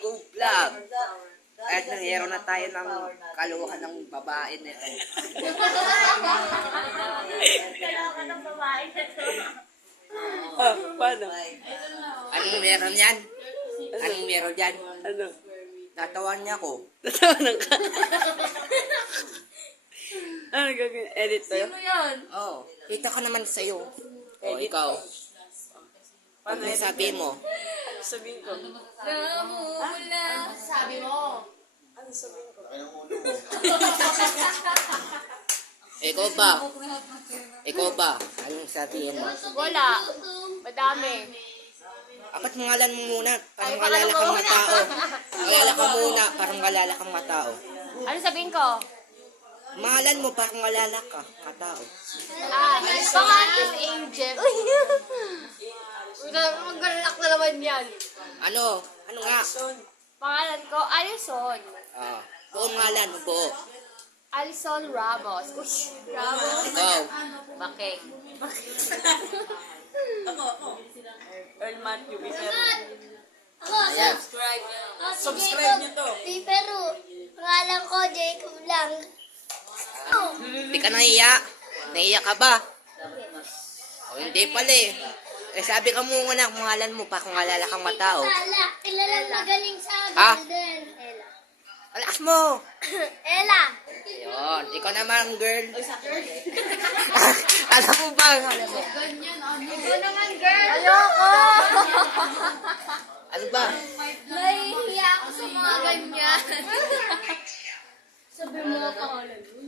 Bago vlog. At nangyero na tayo ng kaluhan ng babae nito. Kailangan ng babae nito. Paano? Anong meron yan? Anong meron yan? Ano? Tatawan niya ko. Tatawanan ka. Ano gagawin? Edit tayo? Sino yan? Oh, kita ka naman sa'yo. Oh, ikaw. Ano sabi mo? Ano sabihin ko? Namumula. Sabi mo. Ano sabihin ko? Ikaw ba? Ikaw ba? Anong sabihin mo? Wala. Madami. Apat mangalan mo muna. Parang kalala kang matao. Kalala ka muna. Parang kalala kang matao. Ano sabihin ko? Mahalan mo parang kalala ka. Matao. Pangalan Angel. Maggalak na naman yan. Ano? Ano nga? Pangalan ko, Alison. Ah, buong ngalan mo buo. Alison Ramos. Ush, Ramos. Ikaw. Bakit? Earl Matthew, Bipero. Ayan. Subscribe nyo to. Pero, pangalan ko, Jacob lang. Hindi ka nahiya. Nahiya ka ba? O hindi pala eh. Eh sabi ka muna ng pangalan mo parang kalala kang matao. Kilalang magaling sa Ah? Golden. Ella. Alakas mo. Ella. Yun. Ikaw naman girl. Alam mo ba? Alam mo. Ikaw naman, girl. Ayoko! Ano ba? Nahihiya ako sa mga ganyan. Sabi mo pangalan mo.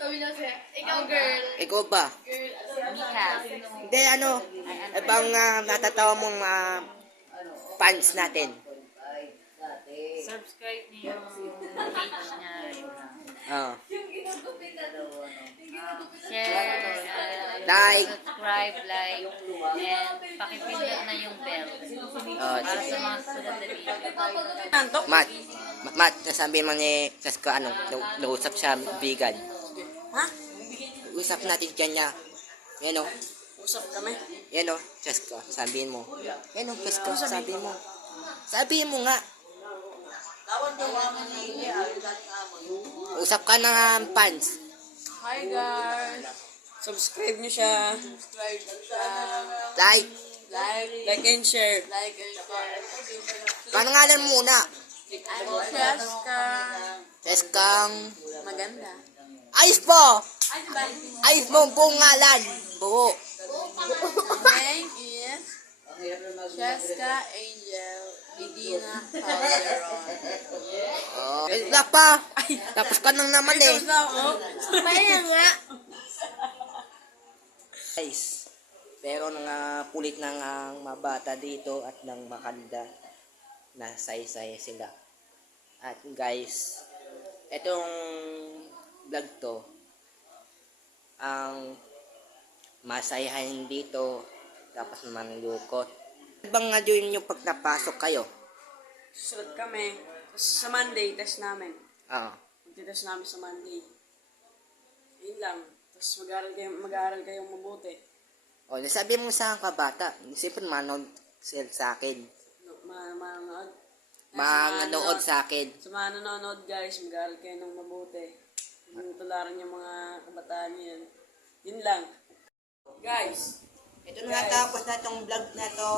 Sabi na siya, ikaw, girl. Ikaw ba? Mika. Hindi ano. Ibang natatawa mong fans natin. Subscribe niyo yung page niya. Oh. Share, Like. subscribe, like, and pakipindot na yung bell. Oh, Para sa mga susunod na video. Antok? Mat, nasabi mo ni Saska, ano, nausap siya, bigan. Ha? Usap natin kanya. Yan o. Usap kami. Yan o, Saska, sabihin mo. Yan o, Saska, sabihin mo. Sabihin mo nga. Usap ka ng fans. Hi guys. Subscribe nyo siya. Like. Like and share. Pangalan muna. Cheska. Saskang. Maganda. Ayos po! Ayos mo ang buong ngalan. Buo. Name is Cheska Angel Idina Calderon. Oh, wala pa. Tapos ka nang naman eh. Kaya nga. Guys, pero pulit ng mabata dito at ng makanda na say-say sila. At guys, etong vlog to, ang masayahin dito, tapos naman lukot. Bang nga yun yung pag napasok kayo? Susunod kami. Tapos sa Monday, test namin. Oo. Magtitest namin sa Monday. Yun lang. Tapos mag-aaral kayong mabuti. O, nasabi mo sa kabata, siyempre manood sila sa akin. Manonood. Manood sa akin. Sa mga nanonood guys, mag-aaral kayo ng mabuti. Yung tularan yung mga kabataan yan. Yun lang. Guys, Ito na natapos na itong vlog na to.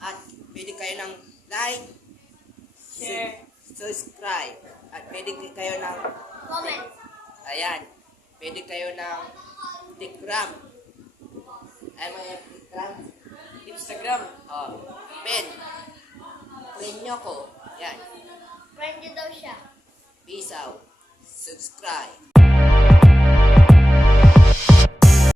At pwede kayo ng like, share. subscribe. At pwede kayo ng, Comment. ayan, pwede kayo ng TikTok. Ay, mga TikTok. Instagram. Oh, pen. Friend nyo ko. Yan. Friend niyo daw siya. Peace out. Subscribe.